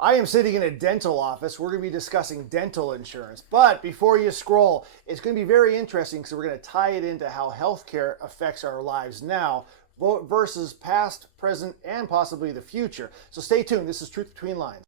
I am sitting in a dental office. We're going to be discussing dental insurance. But before you scroll, it's going to be very interesting because we're going to tie it into how healthcare affects our lives now versus past, present, and possibly the future. So stay tuned. This is Truth Between Lines.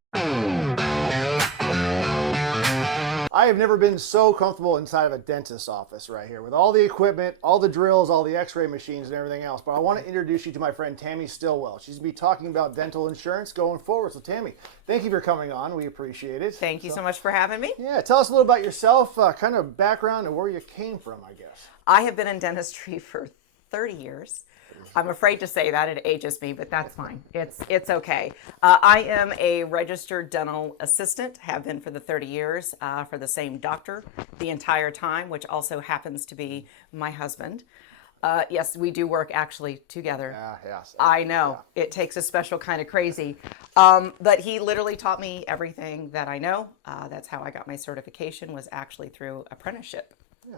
I have never been so comfortable inside of a dentist's office right here with all the equipment, all the drills, all the x-ray machines and everything else. But I want to introduce you to my friend Tami Stillwell. She's going to be talking about dental insurance going forward. So Tami, thank you for coming on. We appreciate it. Thank you so much for having me. Yeah, tell us a little about yourself, kind of background and where you came from, I guess. I have been in dentistry for 30 years. I'm afraid to say that, it ages me, but that's fine. It's okay. I am a registered dental assistant, have been for the 30 years, for the same doctor the entire time, which also happens to be my husband. Yes, we do work actually together. Yes. I know. Yeah. It takes a special kind of crazy. But he literally taught me everything that I know. That's how I got my certification, was actually through apprenticeship. Yeah.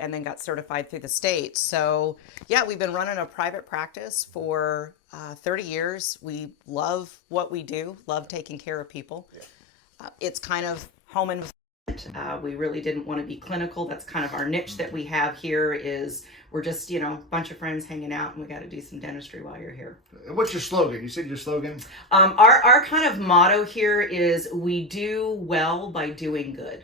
And then got certified through the state. So yeah, we've been running a private practice for 30 years. We love what we do, love taking care of people. Yeah. It's kind of home environment. We really didn't want to be clinical. That's kind of our niche that we have here is we're just, a bunch of friends hanging out and we got to do some dentistry while you're here. What's your slogan? You said your slogan? Our kind of motto here is we do well by doing good.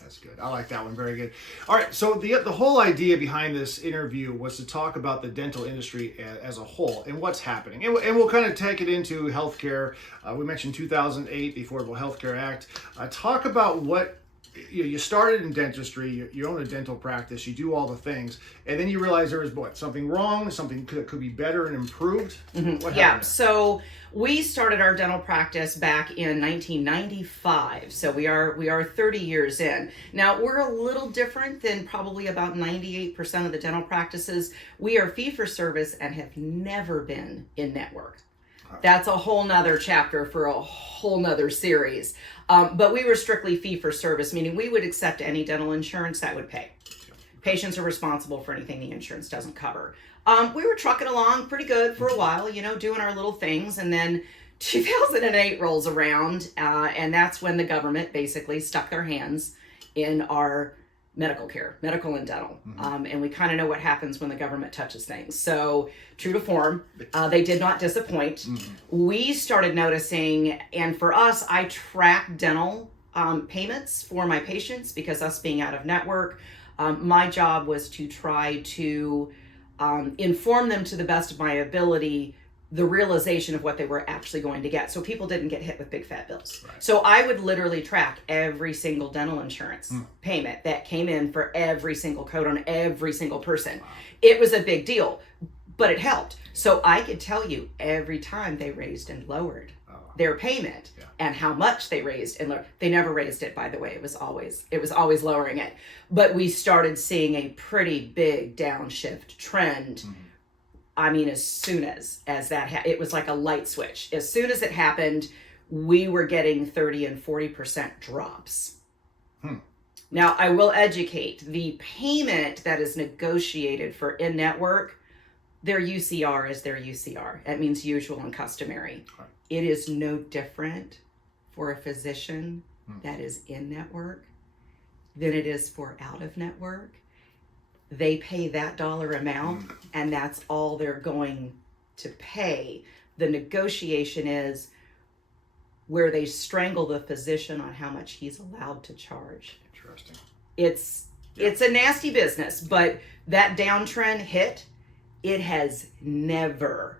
That's good. I like that one. Very good. All right. So the whole idea behind this interview was to talk about the dental industry as a whole and what's happening. And we'll kind of take it into healthcare. We mentioned 2008, the Affordable Health Care Act. Talk about what you started in dentistry, you own a dental practice, you do all the things, and then you realize there was something wrong, something could be better and improved. Mm-hmm. Yeah. So we started our dental practice back in 1995. So we are 30 years in. Now we're a little different than probably about 98% of the dental practices. We are fee for service and have never been in network. That's a whole nother chapter for a whole nother series. But we were strictly fee for service, meaning we would accept any dental insurance that would pay. Patients are responsible for anything the insurance doesn't cover. We were trucking along pretty good for a while, doing our little things. And then 2008 rolls around, and that's when the government basically stuck their hands in our medical care, medical and dental. Mm-hmm. And we kind of know what happens when the government touches things. So true to form, they did not disappoint. Mm-hmm. We started noticing, and for us, I track dental payments for my patients because us being out of network, my job was to try to inform them to the best of my ability the realization of what they were actually going to get. So people didn't get hit with big fat bills. Right. So I would literally track every single dental insurance payment that came in for every single code on every single person. Wow. It was a big deal, but it helped. So I could tell you every time they raised and lowered their payment and how much they raised and lowered. They never raised it, by the way. It was always lowering it. But we started seeing a pretty big downshift trend. Mm-hmm. I mean, as soon as that it was like a light switch. As soon as it happened, we were getting 30 and 40% drops. Now, I will educate. The payment that is negotiated for in-network, their UCR is their UCR. That means usual and customary. Right. It is no different for a physician that is in-network than it is for out-of-network. They pay that dollar amount and that's all they're going to pay. The negotiation is where they strangle the physician on how much he's allowed to charge. Interesting. It's a nasty business, but that downtrend hit, it has never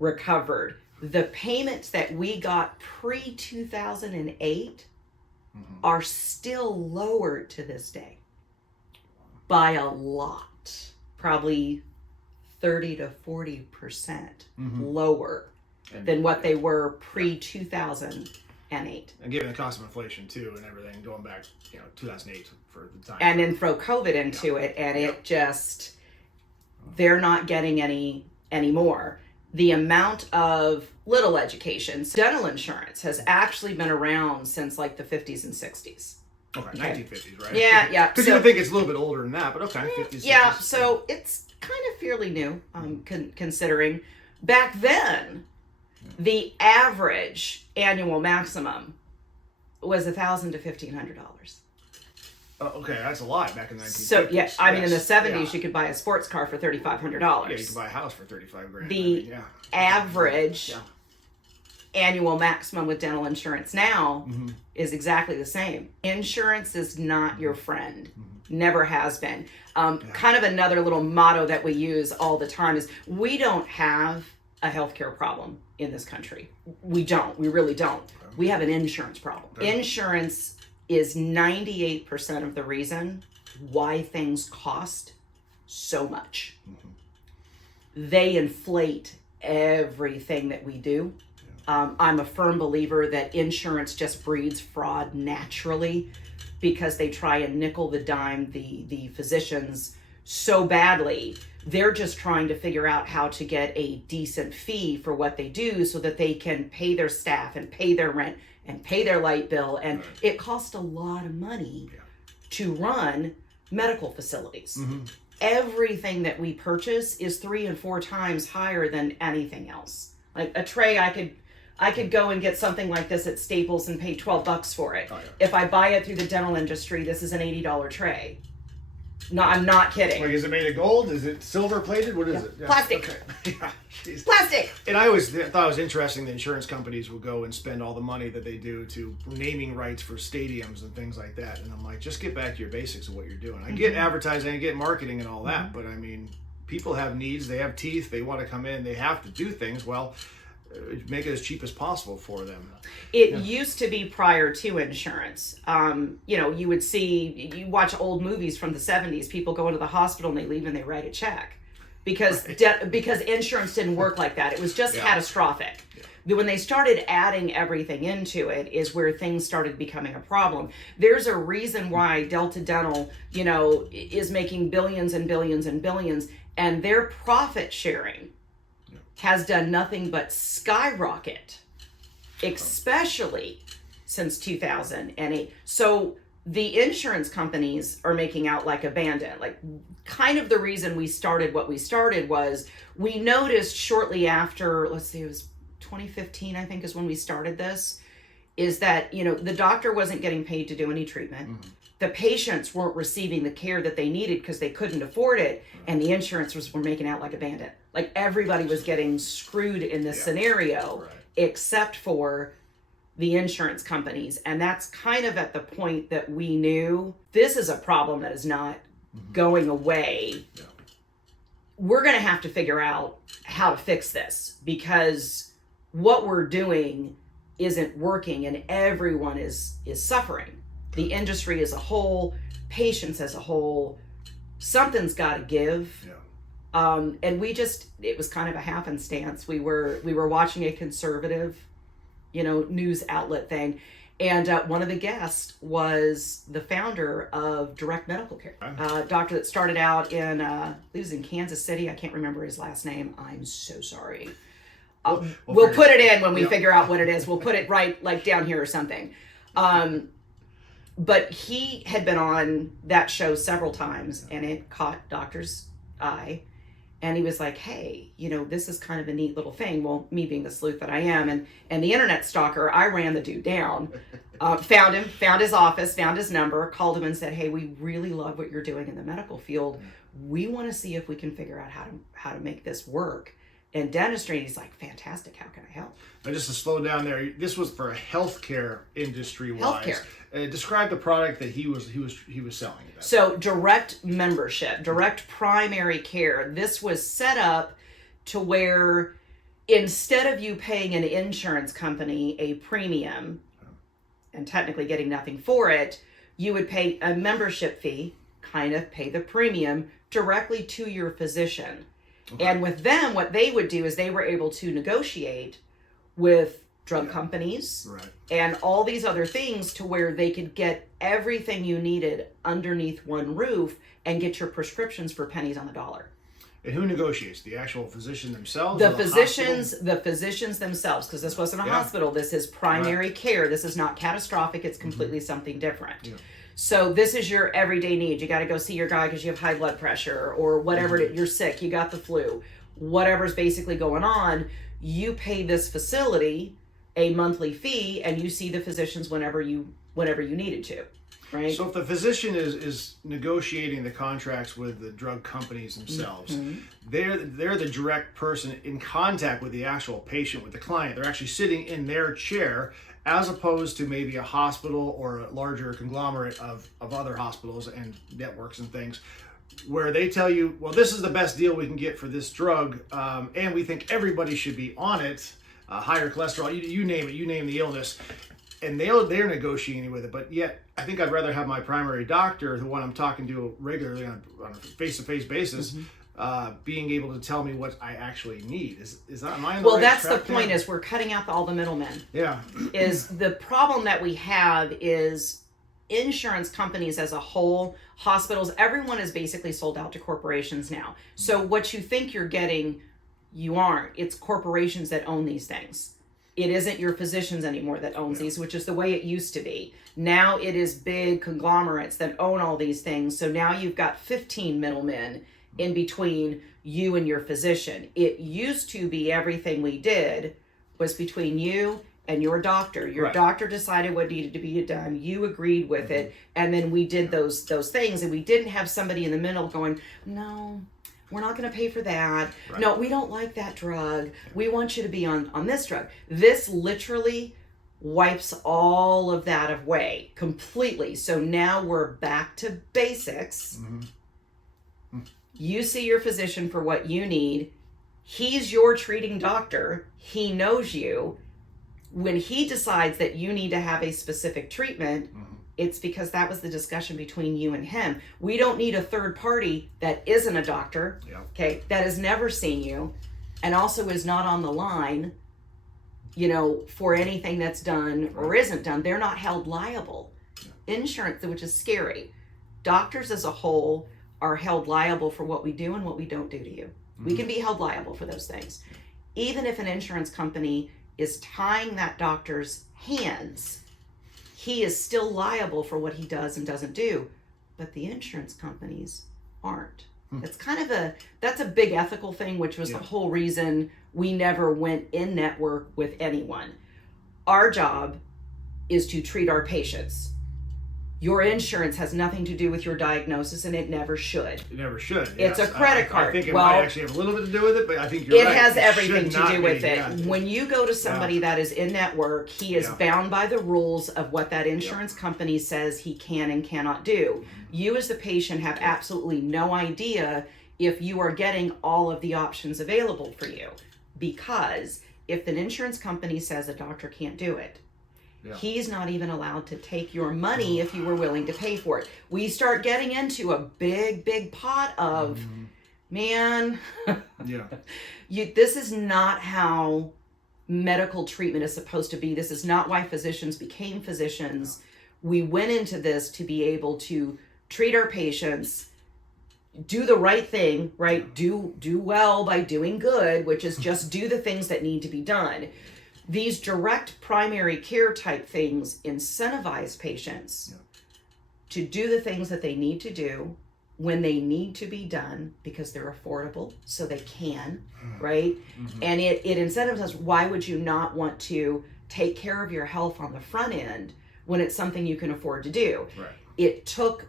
recovered. The payments that we got pre-2008 are still lower to this day. By a lot, probably 30 to 40% lower than what they were pre-2008. And given the cost of inflation too and everything going back, 2008 for the time. And then throw COVID into it and it just, they're not getting any more. The amount of little education, dental insurance has actually been around since like the 50s and 60s. Okay, 1950s, right? Yeah. Because you would think it's a little bit older than that, but okay, 50s. Yeah, 60s. so it's kind of fairly new, considering. Back then, The average annual maximum was $1,000 to $1,500. Okay, that's a lot back in the 1950s. So yeah, I mean, in the 70s, yeah. you could buy a sports car for $3,500. Yeah, you could buy a house for 35 grand. The average annual maximum with dental insurance now is exactly the same. Insurance is not your friend. Never has been. Kind of another little motto that we use all the time is we don't have a healthcare problem in this country. We don't. We really don't. We have an insurance problem. Insurance is 98% of the reason why things cost so much. They inflate everything that we do. I'm a firm believer that insurance just breeds fraud naturally because they try and nickel the dime the physicians so badly. They're just trying to figure out how to get a decent fee for what they do so that they can pay their staff and pay their rent and pay their light bill. And it costs a lot of money to run medical facilities. Everything that we purchase is 3 and 4 times higher than anything else. Like a tray, I could go and get something like this at Staples and pay $12 for it. If I buy it through the dental industry, this is an $80 tray. No, I'm not kidding. Like, is it made of gold? Is it silver plated? What is it? Yeah. Plastic. Okay. Plastic. And I always thought it was interesting that insurance companies will go and spend all the money that they do to naming rights for stadiums and things like that. And I'm like, just get back to your basics of what you're doing. I get advertising, I get marketing and all that, but I mean, people have needs, they have teeth, they want to come in, they have to do things. Well, make it as cheap as possible for them. It used to be prior to insurance. You would see, you watch old movies from the 70s, people go into the hospital and they leave and they write a check because because insurance didn't work like that. It was just catastrophic. When they started adding everything into it is where things started becoming a problem. There's a reason why Delta Dental, is making billions and billions and billions, and their profit sharing has done nothing but skyrocket, especially since 2008. So the insurance companies are making out like a bandit. Like, kind of the reason we started what we started was we noticed shortly after, let's see, it was 2015, I think is when we started this, is that, the doctor wasn't getting paid to do any treatment. The patients weren't receiving the care that they needed because they couldn't afford it, and the insurance were making out like a bandit. Like, everybody was getting screwed in this scenario, except for the insurance companies. And that's kind of at the point that we knew this is a problem that is not going away. We're going to have to figure out how to fix this because what we're doing isn't working and everyone is suffering. The industry as a whole, patients as a whole, something's got to give. And it was kind of a happenstance. We were watching a conservative, news outlet thing. And one of the guests was the founder of Direct Medical Care, a doctor that started out he was in Kansas City. I can't remember his last name. I'm so sorry. We'll put it in when we figure out what it is. We'll put it right like down here or something. But he had been on that show several times and it caught doctor's eye. And he was like, hey, this is kind of a neat little thing. Well, me being the sleuth that I am and the internet stalker, I ran the dude down, found him, found his office, found his number, called him and said, hey, we really love what you're doing in the medical field. We want to see if we can figure out how to make this work. And dentistry, he's like, fantastic, how can I help? Now, just to slow down there, this was for a healthcare industry-wise. Healthcare. Describe the product that he was selling. So direct membership, direct primary care. This was set up to where instead of you paying an insurance company a premium and technically getting nothing for it, you would pay a membership fee, kind of pay the premium directly to your physician. Okay. And with them, what they would do is they were able to negotiate with drug companies and all these other things to where they could get everything you needed underneath one roof and get your prescriptions for pennies on the dollar. And who negotiates? The actual physician themselves? The physicians themselves, because this wasn't a hospital. This is primary care. This is not catastrophic. It's completely something different. Yeah. So this is your everyday need. You got to go see your guy because you have high blood pressure or whatever. You're sick. You got the flu. Whatever's basically going on. you pay this facility a monthly fee, and you see the physicians whenever you needed to, right? So if the physician is negotiating the contracts with the drug companies themselves, they're the direct person in contact with the actual patient, with the client. They're actually sitting in their chair, as opposed to maybe a hospital or a larger conglomerate of other hospitals and networks and things, where they tell you, well, this is the best deal we can get for this drug, and we think everybody should be on it. Higher cholesterol, you name it, you name the illness, and they're negotiating with it. But yet, I think I'd rather have my primary doctor, the one I'm talking to regularly on a face-to-face basis, being able to tell me what I actually need. Is that, am I on the Well, right that's the track point, there? is we're cutting out all the middlemen. Yeah. Is the problem that we have is insurance companies as a whole, hospitals, everyone is basically sold out to corporations now. So what you think you're getting, you aren't. It's corporations that own these things. It isn't your physicians anymore that owns these, which is the way it used to be. Now it is big conglomerates that own all these things. So now you've got 15 middlemen in between you and your physician. It used to be everything we did was between you and your doctor. Your doctor decided what needed to be done. You agreed with it, and then we did those things, and we didn't have somebody in the middle going, no, we're not going to pay for that. Right. No, we don't like that drug. We want you to be on this drug. This literally wipes all of that away completely. So now we're back to basics. You see your physician for what you need. He's your treating doctor. He knows you. When he decides that you need to have a specific treatment, it's because that was the discussion between you and him. We don't need a third party that isn't a doctor, okay, that has never seen you, and also is not on the line, for anything that's done or isn't done. They're not held liable. Insurance, which is scary. Doctors as a whole are held liable for what we do and what we don't do to you. We can be held liable for those things. Even if an insurance company is tying that doctor's hands, he is still liable for what he does and doesn't do, but the insurance companies aren't. It's that's a big ethical thing, which was the whole reason we never went in network with anyone. Our job is to treat our patients. Your insurance has nothing to do with your diagnosis, and it never should. It never should. It's a credit card. I think it might actually have a little bit to do with it, but I think you're it right. has It everything should to do not with be, it. When you go to somebody that is in network, he is bound by the rules of what that insurance company says he can and cannot do. You as the patient have absolutely no idea if you are getting all of the options available for you, because if an insurance company says a doctor can't do it, he's not even allowed to take your money if you were willing to pay for it. We start getting into a big pot of, man, this is not how medical treatment is supposed to be. This is not why physicians became physicians. We went into this to be able to treat our patients, do the right thing, right? Do well by doing good, which is just do the things that need to be done. These direct primary care type things incentivize patients to do the things that they need to do when they need to be done, because they're affordable, so they can, right? And it incentivizes. Why would you not want to take care of your health on the front end when it's something you can afford to do? It took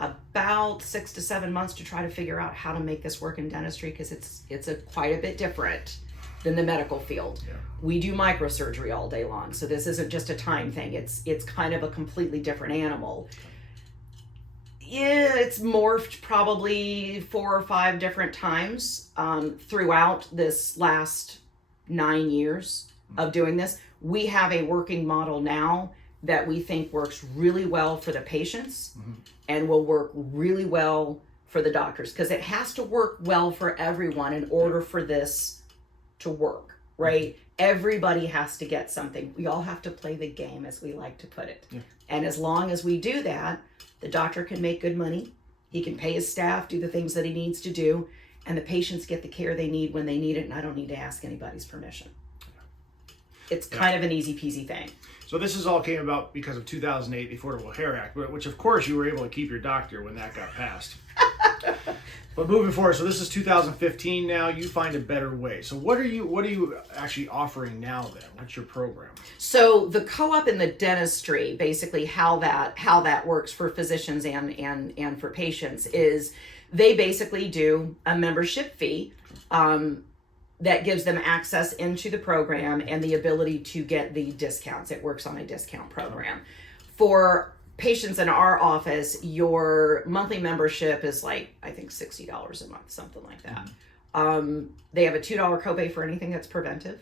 about 6 to 7 months to try to figure out how to make this work in dentistry, because it's quite a bit different than the medical field. We do microsurgery all day long, so this isn't just a time thing. It's kind of a completely different animal. It's morphed probably 4 or 5 different times throughout this last 9 years of doing this. We have a working model now that we think works really well for the patients and will work really well for the doctors, because it has to work well for everyone in order for this to work, right? Everybody has to get something. We all have to play the game, as we like to put it. And as long as we do that, the doctor can make good money. He can pay his staff, do the things that he needs to do, and the patients get the care they need when they need it, and I don't need to ask anybody's permission. It's kind of an easy peasy thing. So this is all came about because of 2008, the Affordable Care Act, which of course you were able to keep your doctor when that got passed. But moving forward, so this is 2015 now. You find a better way. So what are you actually offering now then? What's your program? So the co-op in the dentistry, basically how that works for physicians and for patients is they basically do a membership fee that gives them access into the program and the ability to get the discounts. It works on a discount program. For patients in our office, your monthly membership is like, I think $60 a month, something like that. They have a $2 copay for anything that's preventive.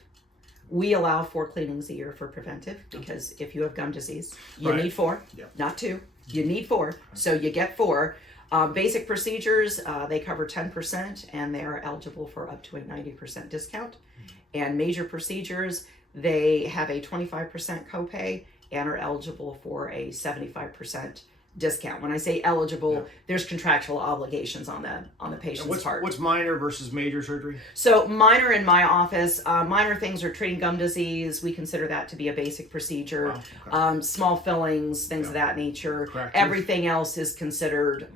We allow 4 cleanings a year for preventive because if you have gum disease, you need 4, not 2. You need 4, so you get 4. Basic procedures, they cover 10% and they are eligible for up to a 90% discount. And major procedures, they have a 25% copay and are eligible for a 75% discount. When I say eligible, there's contractual obligations on the patient's part. What's minor versus major surgery? So minor in my office, minor things are treating gum disease. We consider that to be a basic procedure. Wow, okay. Small fillings, things of that nature. Corrective. Everything else is considered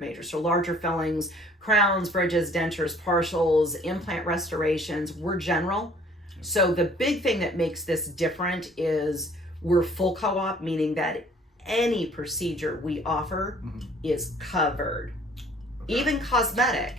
major. So larger fillings, crowns, bridges, dentures, partials, implant restorations. We're general. So the big thing that makes this different is we're full co-op, meaning that any procedure we offer is covered. Okay. Even cosmetic.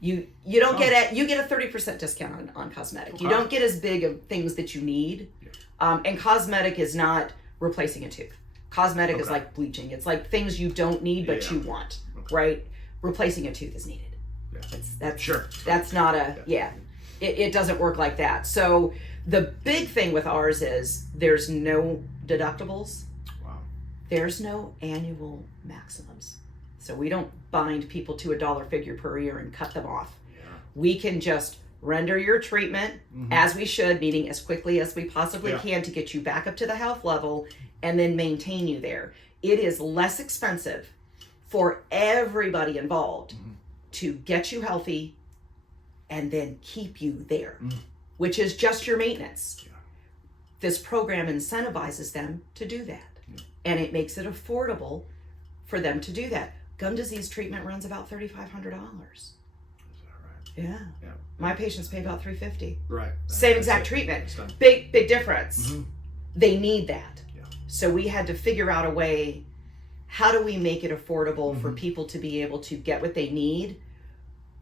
You don't get you get a 30% discount on cosmetic. Okay. You don't get as big of things that you need. Yeah. And cosmetic is not replacing a tooth. Cosmetic is like bleaching. It's like things you don't need but you want, right? Replacing a tooth is needed. Yeah. That's not a It doesn't work like that. So the big thing with ours is there's no deductibles. Wow. There's no annual maximums. So we don't bind people to a dollar figure per year and cut them off. Yeah. We can just render your treatment as we should, meaning as quickly as we possibly can to get you back up to the health level and then maintain you there. It is less expensive for everybody involved to get you healthy and then keep you there, which is just your maintenance. Yeah. This program incentivizes them to do that. Yeah. And it makes it affordable for them to do that. Gum disease treatment runs about $3,500. Is that right? Yeah. My patients pay about $350. Right. Same exact treatment. Big difference. They need that. Yeah. So we had to figure out a way, how do we make it affordable for people to be able to get what they need,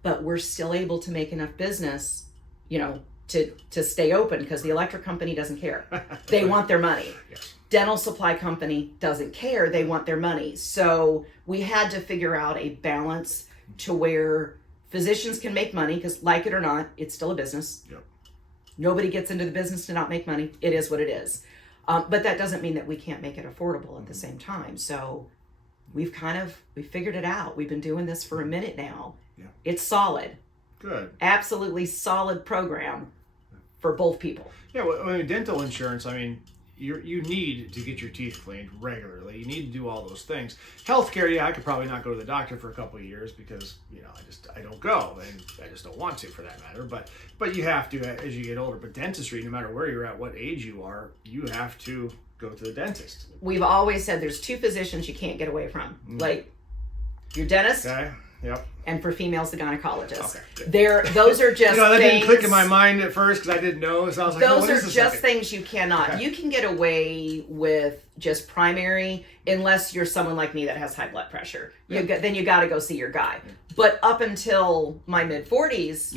but we're still able to make enough business, to stay open, because the electric company doesn't care. They want their money. Yes. Dental supply company doesn't care. They want their money. So we had to figure out a balance to where physicians can make money, because like it or not, it's still a business. Yep. Nobody gets into the business to not make money. It is what it is. But that doesn't mean that we can't make it affordable at the same time. So we figured it out. We've been doing this for a minute now. Yeah. It's solid. Good. Absolutely solid program for both people. Yeah, well, dental insurance, you need to get your teeth cleaned regularly. You need to do all those things. Healthcare, I could probably not go to the doctor for a couple of years because, I don't go, and I just don't want to for that matter. But you have to as you get older. But dentistry, no matter where you're at, what age you are, you have to go to the dentist. We've always said there's 2 physicians you can't get away from. Like your dentist. Okay. Yep. And for females, the gynecologist. Okay. Those are just that things. Didn't click in my mind at first because I didn't know. So I was like, those are just things you cannot. Okay. You can get away with just primary unless you're someone like me that has high blood pressure. Then you got to go see your guy. Yeah. But up until my mid 40s,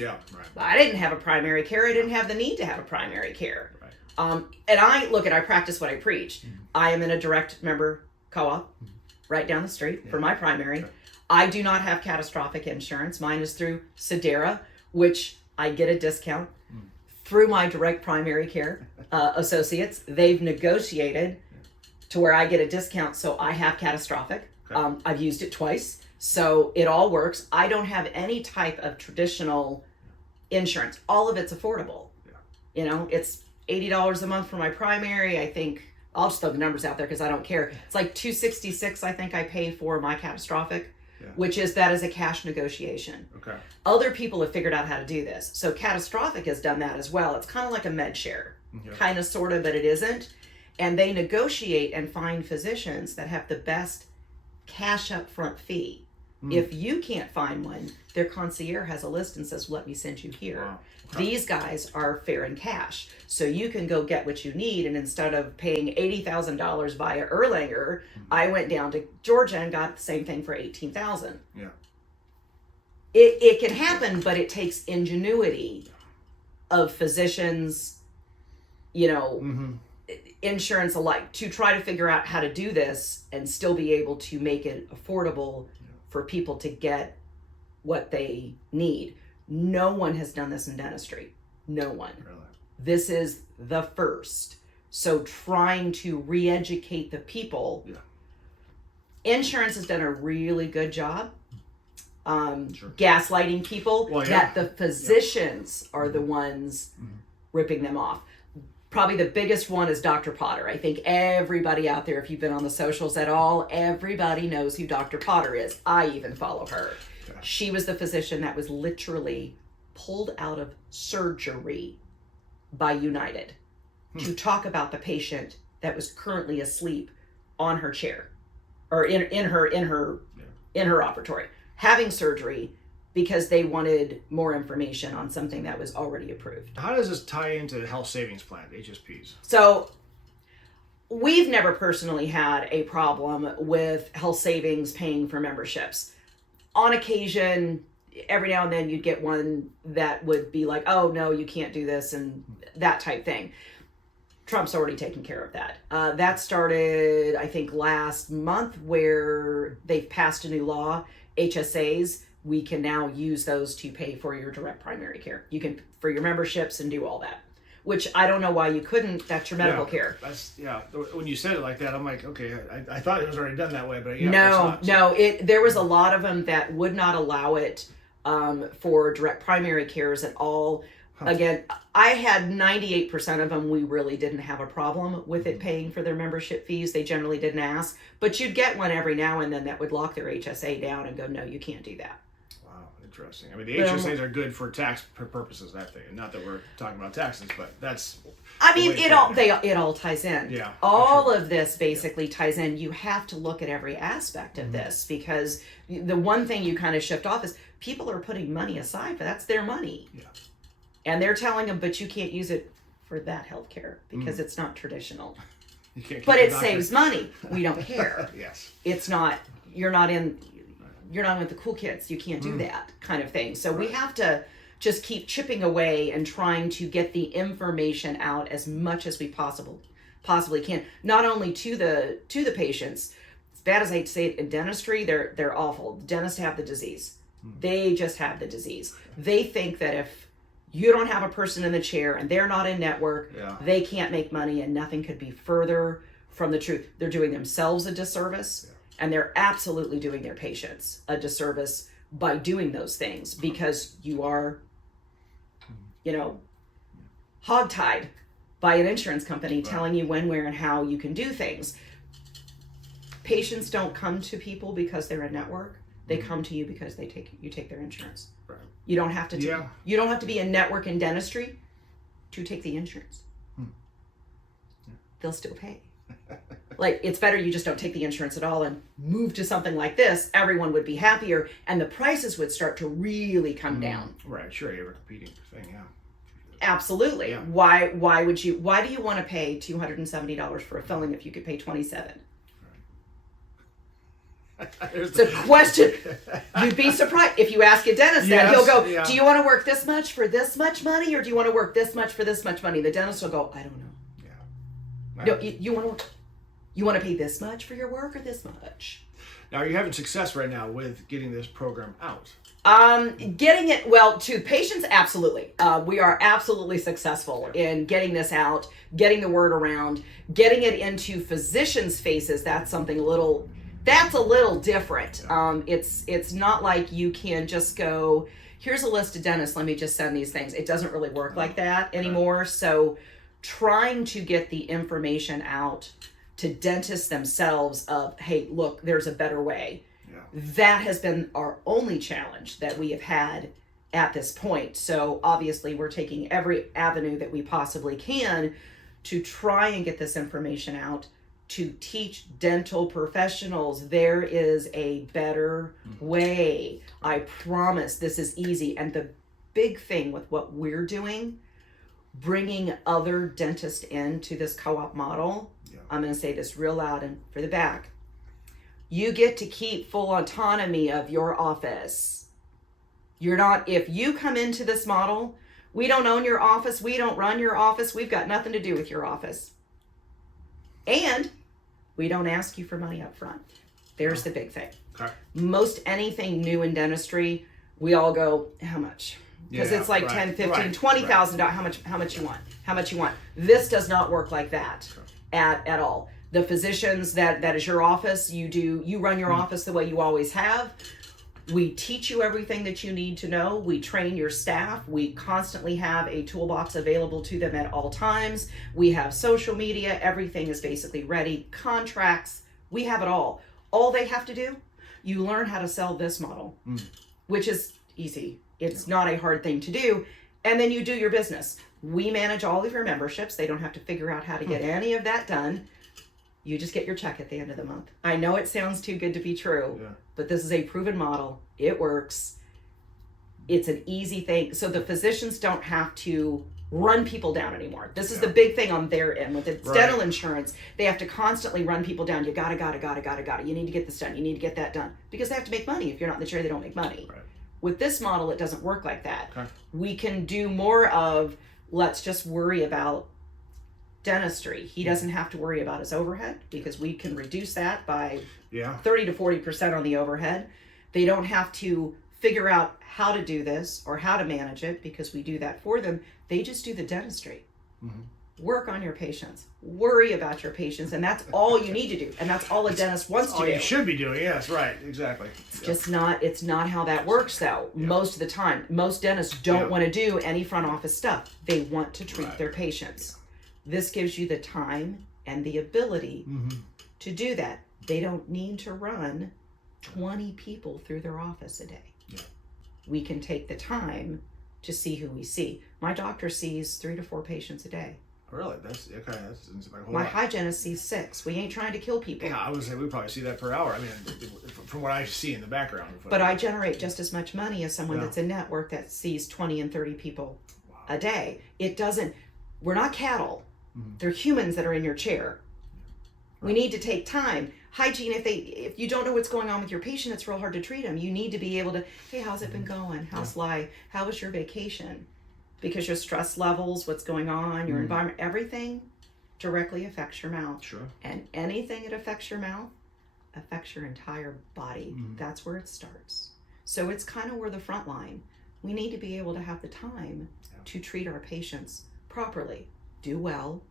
I didn't have a primary care. I didn't have the need to have a primary care. Right. And I practice what I preach. I am in a direct member co-op right down the street for my primary. Okay. I do not have catastrophic insurance. Mine is through Sedera, which I get a discount through my direct primary care associates. They've negotiated to where I get a discount, so I have catastrophic. Okay. I've used it twice, so it all works. I don't have any type of traditional insurance. All of it's affordable. Yeah. It's $80 a month for my primary. I think I'll just throw the numbers out there because I don't care. It's like $266. I think I pay for my catastrophic. Yeah. Which is that is a cash negotiation. Okay. Other people have figured out how to do this. So catastrophic has done that as well. It's kind of like a med share, kind of, sort of, but it isn't. And they negotiate and find physicians that have the best cash up front fee. If you can't find one, their concierge has a list and says, let me send you here. Wow. Okay. These guys are fair in cash. So you can go get what you need. And instead of paying $80,000 via Erlanger, I went down to Georgia and got the same thing for $18,000. Yeah. It can happen, but it takes ingenuity of physicians, insurance alike, to try to figure out how to do this and still be able to make it affordable for people to get what they need. No one has done this in dentistry. No one. Really? This is the first. So trying to re-educate the people. Yeah. Insurance has done a really good job Sure. gaslighting people that the physicians are the ones ripping them off. Probably the biggest one is Dr. Potter. I think everybody out there, if you've been on the socials at all, everybody knows who Dr. Potter is. I even follow her. Okay. She was the physician that was literally pulled out of surgery by United to talk about the patient that was currently asleep on her chair or in her operatory, having surgery because they wanted more information on something that was already approved. How does this tie into the health savings plan, HSPs? So we've never personally had a problem with health savings paying for memberships. On occasion, every now and then you'd get one that would be like, oh no, you can't do this and that type thing. Trump's already taken care of that. That started, I think, last month, where they've passed a new law, HSAs. We can now use those to pay for your direct primary care. You can, for your memberships, and do all that, which I don't know why you couldn't. That's your medical care. When you said it like that, I'm like, okay, I thought it was already done that way, but No. There was a lot of them that would not allow it for direct primary cares at all. Again, I had 98% of them. We really didn't have a problem with it paying for their membership fees. They generally didn't ask, but you'd get one every now and then that would lock their HSA down and go, no, you can't do that. Wow, interesting. I mean, the HSAs are good for tax purposes, I think. Not that we're talking about taxes, but that's. I mean, it all ties in. Yeah. All of this basically ties in. You have to look at every aspect of this, because the one thing you kind of shift off is people are putting money aside, but that's their money. Yeah. And they're telling them, but you can't use it for that healthcare because it's not traditional. You can't. But it saves money. We don't care. Yes. It's not. You're not with the cool kids. You can't do that kind of thing. So we have to just keep chipping away and trying to get the information out as much as we possibly can. Not only to the patients. As bad as I hate to say it, in dentistry, they're awful. Dentists have the disease. They just have the disease. They think that if you don't have a person in the chair and they're not in network, they can't make money, and nothing could be further from the truth. They're doing themselves a disservice, and they're absolutely doing their patients a disservice by doing those things, because you are, hogtied by an insurance company telling you when, where, and how you can do things. Patients don't come to people because they're in network. They come to you because you take their insurance. Right. You don't have to. You don't have to be in network in dentistry to take the insurance. They'll still pay. Like, it's better you just don't take the insurance at all and move to something like this. Everyone would be happier, and the prices would start to really come down. Right. Sure, you're a competing thing. Yeah. Absolutely. Yeah. Why do you want to pay $270 for a filling if you could pay $27? It's a question. You'd be surprised if you ask a dentist that. He'll go, do you want to work this much for this much money, or do you want to work this much for this much money? The dentist will go, I don't know. Yeah. No, you want to pay this much for your work, or this much? Now, are you having success right now with getting this program out? Getting it, to patients, absolutely. We are absolutely successful in getting this out, getting the word around, getting it into physicians' faces. That's something a little different. It's not like you can just go, here's a list of dentists, let me just send these things. It doesn't really work like that anymore. So trying to get the information out to dentists themselves of, hey, look, there's a better way. That has been our only challenge that we have had at this point. So obviously we're taking every avenue that we possibly can to try and get this information out to teach dental professionals there is a better way. I promise this is easy. And the big thing with what we're doing, bringing other dentists into this co-op model, I'm going to say this real loud and for the back. You get to keep full autonomy of your office. You're not, if you come into this model, we don't own your office, we don't run your office, we've got nothing to do with your office. And we don't ask you for money up front. There's the big thing. Okay. Most anything new in dentistry, we all go, how much? Because it's like $10, $15, $20,000. How much you want? How much you want? This does not work like that at all. The physicians, that is your office. You run your office the way you always have. We teach you everything that you need to know. We train your staff. We constantly have a toolbox available to them at all times. We have social media. Everything is basically ready. Contracts. We have it all. All they have to do, you learn how to sell this model, which is easy. It's not a hard thing to do. And then you do your business. We manage all of your memberships. They don't have to figure out how to get any of that done. You just get your check at the end of the month. I know it sounds too good to be true, but this is a proven model. It works. It's an easy thing. So the physicians don't have to run people down anymore. This is the big thing on their end. With its dental insurance, they have to constantly run people down. You gotta. You need to get this done. You need to get that done. Because they have to make money. If you're not in the chair, they don't make money. Right. With this model, it doesn't work like that. Okay. We can do more of, let's just worry about dentistry. He doesn't have to worry about his overhead because we can reduce that by 30 to 40% on the overhead. They don't have to figure out how to do this or how to manage it because we do that for them. They just do the dentistry. Work on your patients. Worry about your patients, and that's all you need to do. And that's all a dentist wants to do. All you should be doing. Yes, right, exactly. It's just not. It's not how that works, though. Most of the time, most dentists don't want to do any front office stuff. They want to treat their patients. This gives you the time and the ability to do that. They don't need to run 20 people through their office a day. We can take the time to see who we see. My doctor sees 3 to 4 patients a day. Really? That's okay. That's like a whole My lot. hygienist sees 6. We ain't trying to kill people. Yeah, I would say we probably see that per hour. I mean, from what I see in the background. But I generate just as much money as someone that's in network that sees 20 and 30 people a day. It doesn't. We're not cattle. They're humans that are in your chair. We need to take time. Hygiene, if you don't know what's going on with your patient, it's real hard to treat them. You need to be able to, hey, how's it been going? How's life? How was your vacation? Because your stress levels, what's going on, your environment, everything directly affects your mouth. Sure. And anything that affects your mouth affects your entire body. That's where it starts. So it's kind of where the front line. We need to be able to have the time to treat our patients properly. Do well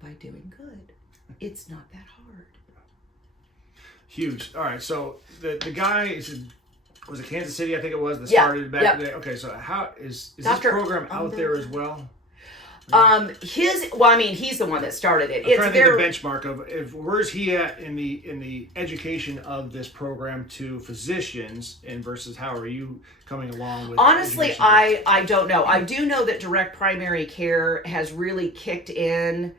by doing good. It's not that hard. Huge. All right. So the guy was it Kansas City? I think it was that started back in the day. Okay. So how is this program out there as well? He's the one that started it. I'm trying to think the benchmark of where's he at in the education of this program to physicians and versus how are you coming along with honestly I don't know. I do know that direct primary care has really kicked in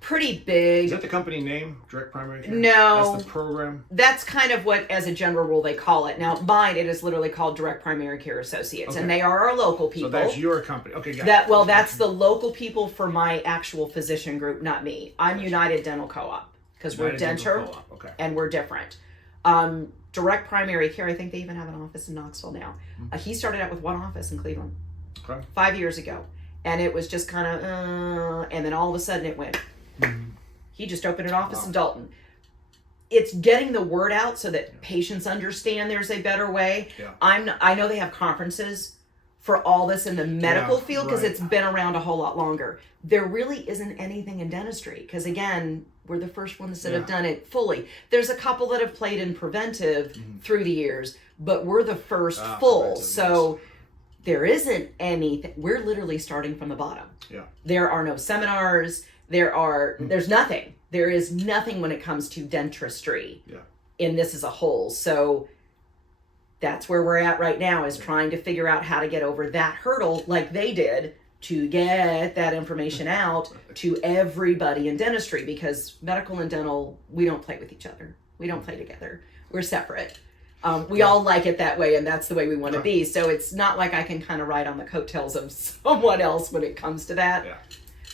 pretty big. Is that the company name, Direct Primary Care? No. That's the program? That's kind of what, as a general rule, they call it. Now, mine, it is literally called Direct Primary Care Associates, and they are our local people. So that's your company. Okay, got it. Well, that's the local people for my actual physician group, not me. I'm United Dental Co-op, because we're denture, and we're different. Direct Primary Care, I think they even have an office in Knoxville now. He started out with one office in Cleveland 5 years ago, and it was just kind of, and then all of a sudden it went. He just opened an office in Dalton. It's getting the word out so that patients understand there's a better way. I know they have conferences for all this in the medical field because it's been around a whole lot longer. There really isn't anything in dentistry because, again, we're the first ones that have done it fully. There's a couple that have played in preventive through the years, but we're the first full. So there isn't anything. We're literally starting from the bottom. There are no seminars. There's nothing. There is nothing when it comes to dentistry in this as a whole. So that's where we're at right now is trying to figure out how to get over that hurdle like they did to get that information out to everybody in dentistry, because medical and dental, we don't play with each other. We don't play together. We're separate. We all like it that way, and that's the way we want to be. So it's not like I can kind of ride on the coattails of someone else when it comes to that.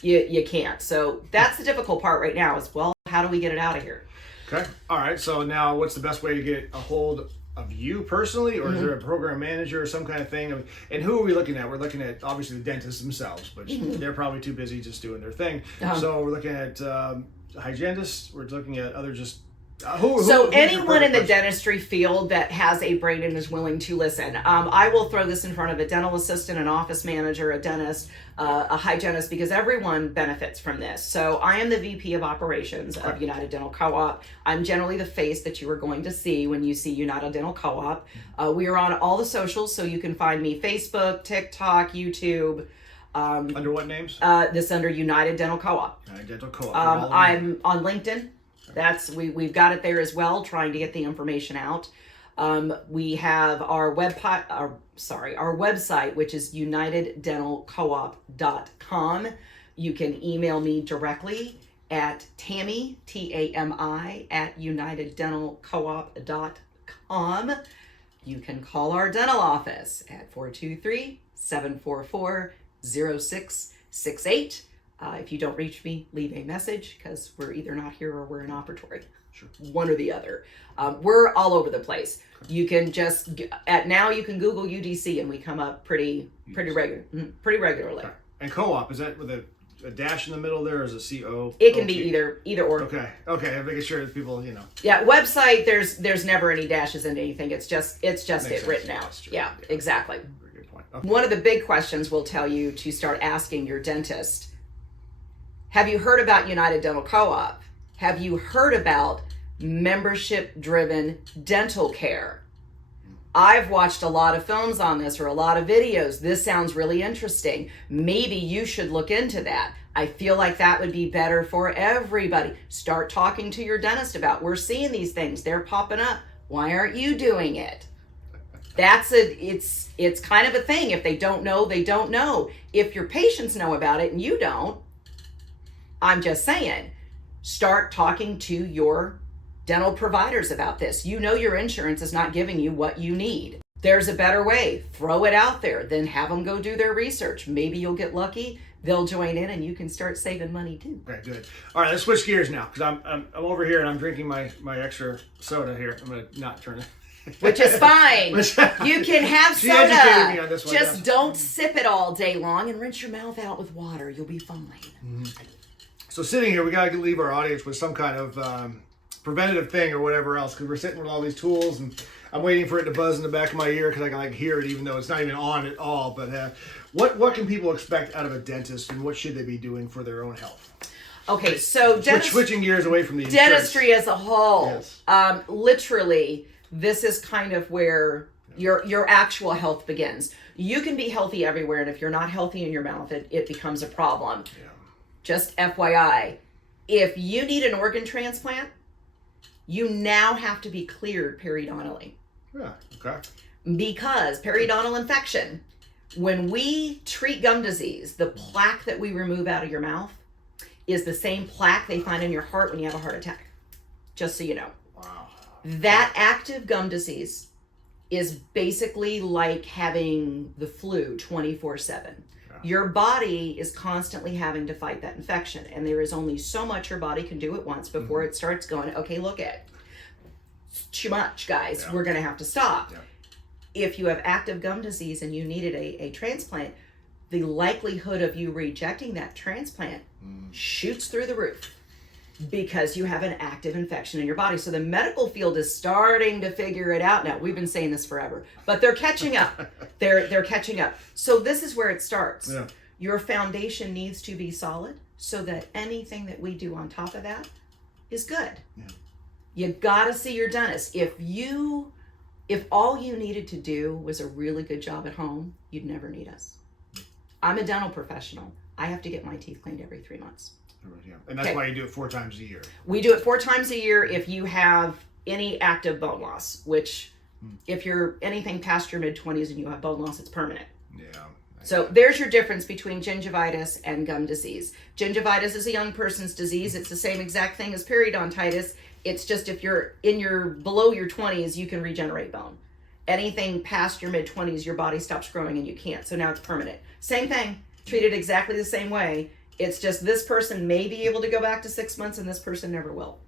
You can't. So that's the difficult part right now is, well, how do we get it out of here? Okay. All right. So now what's the best way to get a hold of you personally, or is there a program manager or some kind of thing? And who are we looking at? We're looking at obviously the dentists themselves, but they're probably too busy just doing their thing. So we're looking at hygienists. We're looking at other just so anyone in the dentistry field that has a brain and is willing to listen. I will throw this in front of a dental assistant, an office manager, a dentist, a hygienist, because everyone benefits from this. So I am the VP of operations of United Dental Co-op. I'm generally the face that you are going to see when you see United Dental Co-op. We are on all the socials, so you can find me Facebook, TikTok, YouTube. Under what names? This under United Dental Co-op. United Dental Co-op. I'm on LinkedIn. We've got it there as well, trying to get the information out. We have our website, which is uniteddentalcoop.com. You can email me directly at Tami, Tami, at uniteddentalcoop.com. You can call our dental office at 423-744-0668. If you don't reach me, leave a message, because we're either not here or we're in operatory. Sure. One or the other. We're all over the place. You can just now you can Google UDC and we come up pretty regularly. Okay. And co-op, is that with a dash in the middle there, or is it CO? It can be either or. Okay. I'm making sure that people, Yeah, website. There's never any dashes in anything. It's just it written out. Yeah, exactly. Very good point. Okay. One of the big questions we'll tell you to start asking your dentist. Have you heard about United Dental Co-op? Have you heard about membership-driven dental care? I've watched a lot of films on this or a lot of videos. This sounds really interesting. Maybe you should look into that. I feel like that would be better for everybody. Start talking to your dentist about, we're seeing these things. They're popping up. Why aren't you doing it? It's kind of a thing. If they don't know, they don't know. If your patients know about it and you don't, I'm just saying, start talking to your dental providers about this. You know your insurance is not giving you what you need. There's a better way. Throw it out there. Then have them go do their research. Maybe you'll get lucky. They'll join in and you can start saving money too. Okay, good. All right, let's switch gears now, because I'm over here and I'm drinking my extra soda here. I'm going to not turn it. Which is fine. You can have She educated me on soda. this one, Just yes. don't sip it all day long and rinse your mouth out with water. You'll be fine. So sitting here, we got to leave our audience with some kind of preventative thing or whatever else, because we're sitting with all these tools, and I'm waiting for it to buzz in the back of my ear because I can hear it, even though it's not even on at all. But what can people expect out of a dentist, and what should they be doing for their own health? Okay, so switching gears away from the dentistry as a whole. Yes. Literally, this is kind of where your actual health begins. You can be healthy everywhere, and if you're not healthy in your mouth, it becomes a problem. Yeah. Just FYI, if you need an organ transplant, you now have to be cleared periodontally. Yeah, okay. Because periodontal infection, when we treat gum disease, the plaque that we remove out of your mouth is the same plaque they find in your heart when you have a heart attack. Just so you know. Wow. That active gum disease is basically like having the flu 24/7. Your body is constantly having to fight that infection, and there is only so much your body can do at once before it starts going, okay, look at it's too much, guys. Yeah. We're going to have to stop. Yeah. If you have active gum disease and you needed a transplant, the likelihood of you rejecting that transplant shoots through the roof because you have an active infection in your body. So the medical field is starting to figure it out now. We've been saying this forever, but they're catching up. They're catching up. So this is where it starts. Yeah. Your foundation needs to be solid so that anything that we do on top of that is good. Yeah. You gotta see your dentist. If all you needed to do was a really good job at home, you'd never need us. I'm a dental professional. I have to get my teeth cleaned every 3 months. Yeah. And that's why you do it 4 times a year. We do it 4 times a year if you have any active bone loss, which if you're anything past your mid-20s and you have bone loss, it's permanent. Yeah. So there's your difference between gingivitis and gum disease. Gingivitis is a young person's disease. It's the same exact thing as periodontitis. It's just if you're below your 20s, you can regenerate bone. Anything past your mid 20s, your body stops growing and you can't. So now it's permanent. Same thing, treated exactly the same way. It's just this person may be able to go back to 6 months and this person never will.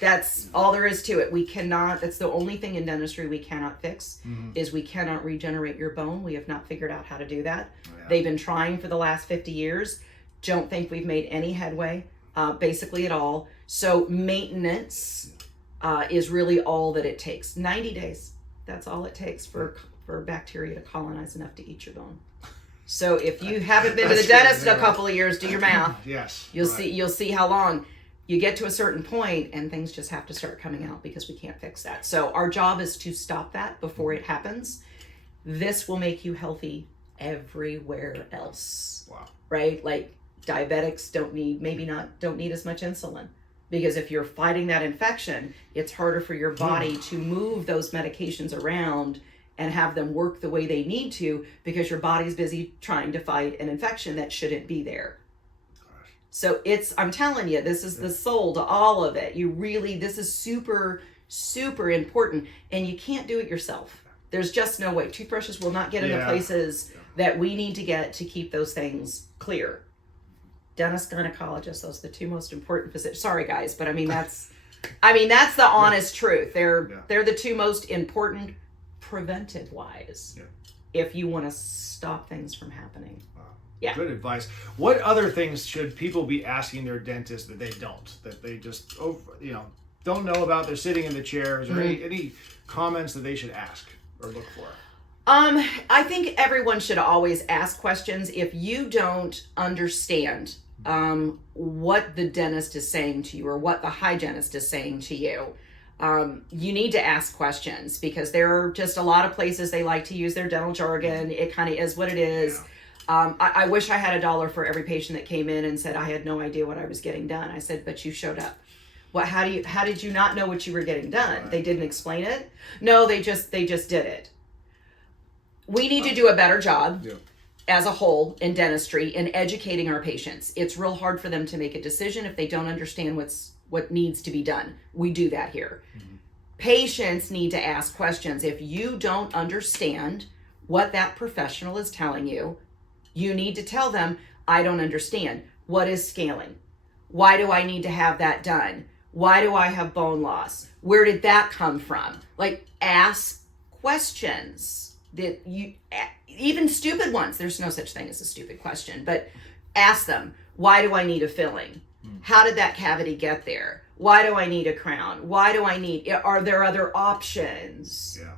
That's all there is to it. We cannot, that's the only thing in dentistry we cannot fix, is we cannot regenerate your bone. We have not figured out how to do that. Yeah. They've been trying for the last 50 years. Don't think we've made any headway, basically at all. So maintenance is really all that it takes. 90 days, that's all it takes for bacteria to colonize enough to eat your bone. So if you haven't been to the dentist in a couple of years, do your math. Yes. You'll see how long. You get to a certain point and things just have to start coming out because we can't fix that. So our job is to stop that before it happens. This will make you healthy everywhere else. Wow. Right? Like diabetics don't need as much insulin, because if you're fighting that infection, it's harder for your body to move those medications around and have them work the way they need to, because your body's busy trying to fight an infection that shouldn't be there. So I'm telling you, this is the soul to all of it. This is super, super important, and you can't do it yourself. There's just no way. Toothbrushes will not get into places that we need to get to keep those things clear. Dentist, gynecologist, those are the two most important physicians. Sorry guys, but that's the honest truth. They're the two most important preventive wise, if you want to stop things from happening. Yeah. Good advice. What other things should people be asking their dentist that they don't? That they just don't know about? They're sitting in the chairs, or any comments that they should ask or look for? I think everyone should always ask questions. If you don't understand what the dentist is saying to you or what the hygienist is saying to you, you need to ask questions, because there are just a lot of places they like to use their dental jargon. It kind of is what it is. Yeah. I wish I had $1 for every patient that came in and said, I had no idea what I was getting done. I said, but you showed up. How did you not know what you were getting done? Right. They didn't explain it? No, they just did it. We need to do a better job as a whole in dentistry in educating our patients. It's real hard for them to make a decision if they don't understand what needs to be done. We do that here. Mm-hmm. Patients need to ask questions. If you don't understand what that professional is telling you, you need to tell them, I don't understand. What is scaling? Why do I need to have that done? Why do I have bone loss? Where did that come from? Like, ask questions that even stupid ones. There's no such thing as a stupid question, but ask them, why do I need a filling? How did that cavity get there? Why do I need a crown? Are there other options? Yeah.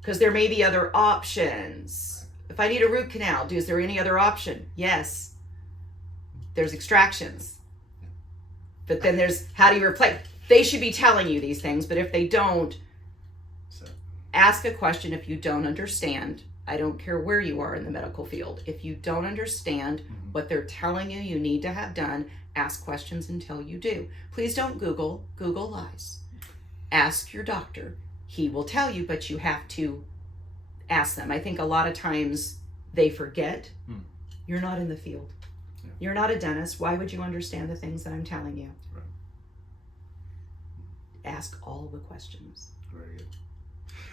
Because there may be other options. If I need a root canal, is there any other option? Yes. There's extractions. But then there's, how do you replace? They should be telling you these things, but if they don't, ask a question if you don't understand. I don't care where you are in the medical field. If you don't understand what they're telling you you need to have done, ask questions until you do. Please don't Google. Google lies. Ask your doctor. He will tell you, but you have to ask them. I think a lot of times they forget. You're not in the field. Yeah. You're not a dentist. Why would you understand the things that I'm telling you? Right. Ask all the questions. Very good.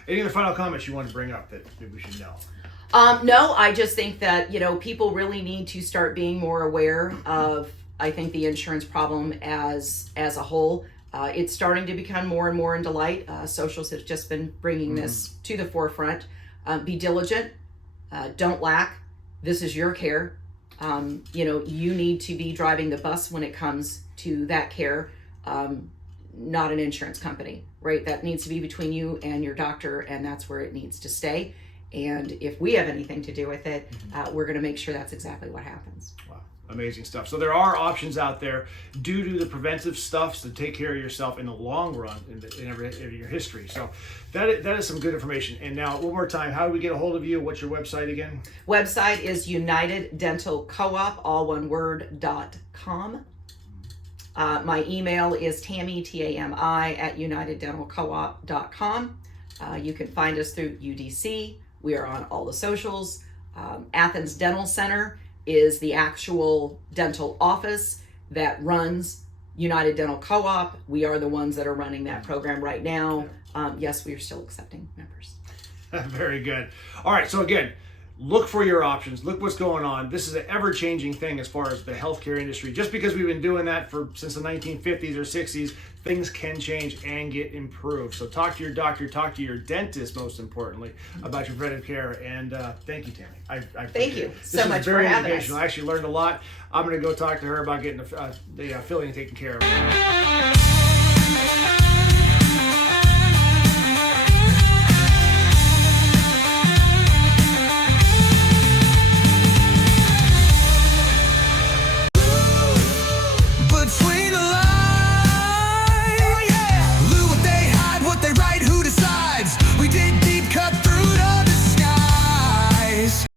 Any other final comments you want to bring up that we should know? No, I just think that, people really need to start being more aware of, I think, the insurance problem as a whole. It's starting to become more and more into light. Socials has just been bringing this to the forefront. Be diligent. Don't lack. This is your care. You need to be driving the bus when it comes to that care, not an insurance company, right? That needs to be between you and your doctor, and that's where it needs to stay. And if we have anything to do with it, we're going to make sure that's exactly what happens. Wow. Amazing stuff. So there are options out there. Do the preventive stuff to take care of yourself in the long run in your history. So that is some good information. And now, one more time, how do we get a hold of you? What's your website again? Website is United Dental Co-op, all one word, .com. My email is Tami, Tami, at UnitedDentalCoop.com. You can find us through UDC. We are on all the socials. Athens Dental Center is the actual dental office that runs United Dental Co-op. We are the ones that are running that program right now. Yes, we are still accepting members. Very good. All right, so again, look for your options. Look what's going on. This is an ever-changing thing as far as the healthcare industry. Just because we've been doing that since the 1950s or 60s, things can change and get improved. So talk to your doctor, talk to your dentist, most importantly, about your preventive care. And thank you, Tami. I Thank you so much very for having us. educational. I actually learned a lot. I'm going to go talk to her about getting the filling taken care of.